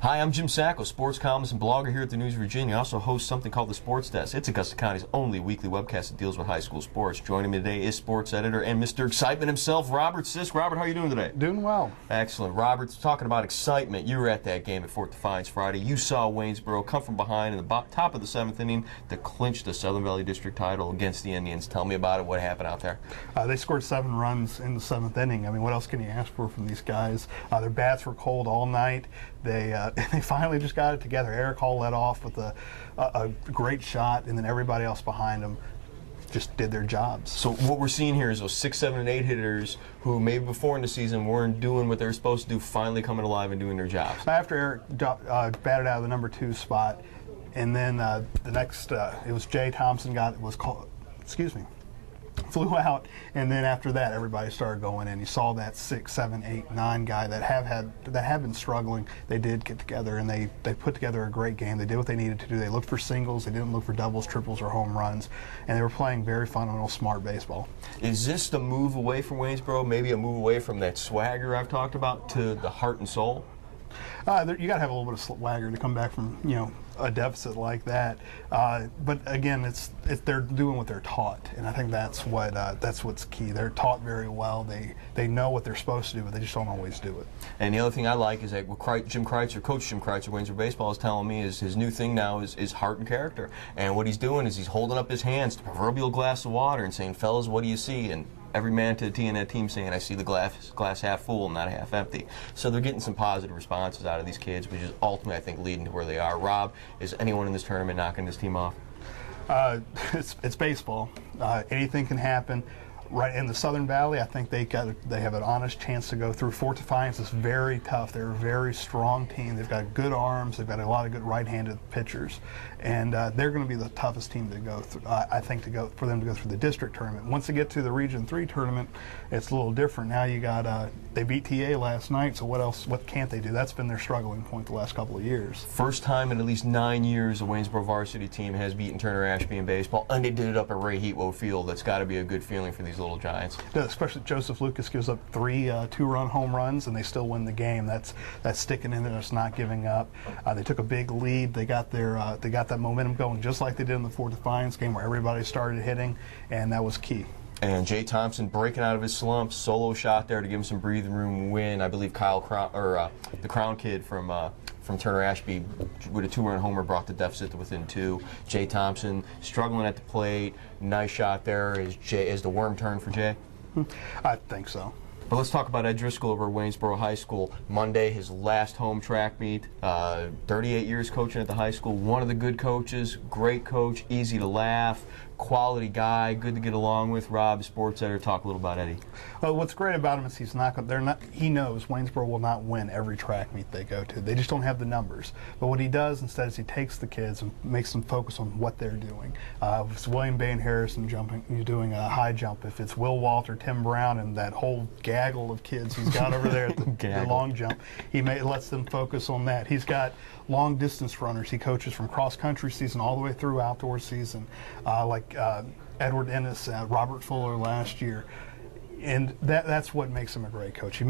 Hi, I'm Jim Sacco, sports columnist and blogger here at the News of Virginia. I also host something called the Sports Desk. It's Augusta County's only weekly webcast that deals with high school sports. Joining me today is sports editor and Mr. Excitement himself, Robert Sisk. Robert, how are you doing today? Doing well. Excellent. Robert's talking about excitement. You were at that game at Fort Defiance Friday. You saw Waynesboro come from behind in the top of the 7th inning to clinch the Southern Valley District title against the Indians. Tell me about it. What happened out there? They scored 7 runs in the 7th inning. I mean, what else can you ask for from these guys? Their bats were cold all night. They finally just got it together. Eric Hall led off with a great shot, and then everybody else behind him just did their jobs. So what we're seeing here is those 6, 7, and 8 hitters who maybe before in the season weren't doing what they were supposed to do, finally coming alive and doing their jobs. After Eric batted out of the number 2 spot, and then the next, it was Jay Thompson flew out, and then after that everybody started going in. You saw that 6, 7, 8, 9 guy that have been struggling. They did get together and they put together a great game. They did what they needed to do. They looked for singles. They didn't look for doubles, triples, or home runs, and they were playing very fundamental, smart baseball. Is this the move away from Waynesboro? Maybe a move away from that swagger I've talked about to the heart and soul? You got to have a little bit of swagger to come back from a deficit like that. But again, they're doing what they're taught, and I think that's what's key. They're taught very well. They know what they're supposed to do, but they just don't always do it. And the other thing I like is that Coach Jim Kreitzer, Waynesboro Baseball, is telling me is his new thing now is heart and character. And what he's doing is he's holding up his hands to the proverbial glass of water and saying, "Fellas, what do you see?" And every man to the T in that team saying, "I see the glass half full, not half empty." So they're getting some positive responses out of these kids, which is ultimately, I think, leading to where they are. Rob, is anyone in this tournament knocking this team off? It's baseball. Anything can happen. Right in the Southern Valley, I think they have an honest chance to go through. Fort Defiance is very tough. They're a very strong team. They've got good arms. They've got a lot of good right-handed pitchers, and they're going to be the toughest team to go through. I think for them to go through the district tournament. Once they get to the Region 3 tournament, it's a little different. Now you got they beat TA last night. So what else? What can't they do? That's been their struggling point the last couple of years. First time in at least 9 years, the Waynesboro varsity team has beaten Turner Ashby in baseball, and they did it up at Ray Heatwood Field. That's got to be a good feeling for these little giants. Yeah, especially Joseph Lucas gives up 3 2-run home runs, and they still win the game. That's sticking in there. That's not giving up. They took a big lead. They got that momentum going just like they did in the Fort Defiance game, where everybody started hitting, and that was key. And Jay Thompson breaking out of his slump, solo shot there to give him some breathing room. Win. I believe the Crown kid from Turner Ashby with a 2-run homer brought the deficit to within 2. Jay Thompson struggling at the plate. Nice shot there. Is the worm turned for Jay? I think so. But let's talk about Ed Driscoll over at Waynesboro High School. Monday, his last home track meet. 38 years coaching at the high school. One of the good coaches, great coach, easy to laugh, quality guy, good to get along with. Rob, sports editor, talk a little about Eddie. Well, what's great about him is he knows Waynesboro will not win every track meet they go to. They just don't have the numbers. But what he does instead is he takes the kids and makes them focus on what they're doing. If it's William Bain Harrison doing a high jump, if it's Will Walter, Tim Brown, and that whole gaggle of kids he's got over there at the long jump, he lets them focus on that. He's got long distance runners. He coaches from cross country season all the way through outdoor season, like Edward Ennis, Robert Fuller last year. And that's what makes him a great coach. He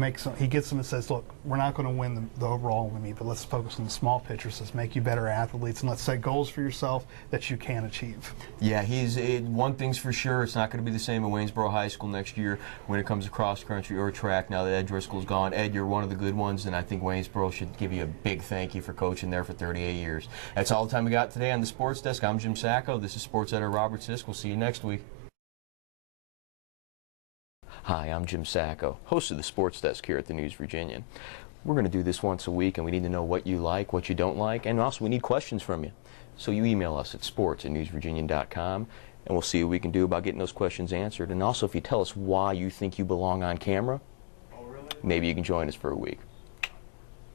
gets them and says, "Look, we're not going to win the overall meet, but let's focus on the small pictures. Let's make you better athletes, and let's set goals for yourself that you can achieve." Yeah, one thing's for sure. It's not going to be the same at Waynesboro High School next year when it comes to cross country or track. Now that Ed Driscoll's gone, Ed, you're one of the good ones, and I think Waynesboro should give you a big thank you for coaching there for 38 years. That's all the time we got today on the Sports Desk. I'm Jim Sacco. This is sports editor Robert Sisk. We'll see you next week. Hi, I'm Jim Sacco, host of the Sports Desk here at the News Virginian. We're going to do this once a week, and we need to know what you like, what you don't like, and also we need questions from you. So you email us at sports@newsvirginian.com, and we'll see what we can do about getting those questions answered. And also, if you tell us why you think you belong on camera, maybe you can join us for a week.